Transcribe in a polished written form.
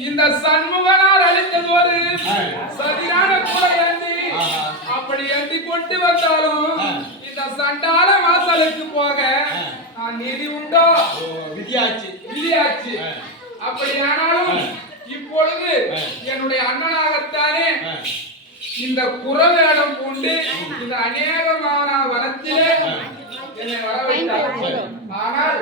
இந்த சண்முகனார் அளித்தது ஒரு சரியான கூட ஏந்தி அப்படி ஏந்தி கொண்டு வந்தாலும் இந்த சண்டால வாசலுக்கு போக நான் நிதி உண்டோ விதியாச்சு அப்படியானாலும் இப்பொழுது என்னுடைய அண்ணனாகத்தானே இந்த குறவேடம் கொண்டு இந்த அநேகமான வனத்திலே என்னை வர வைத்தார். ஆனால்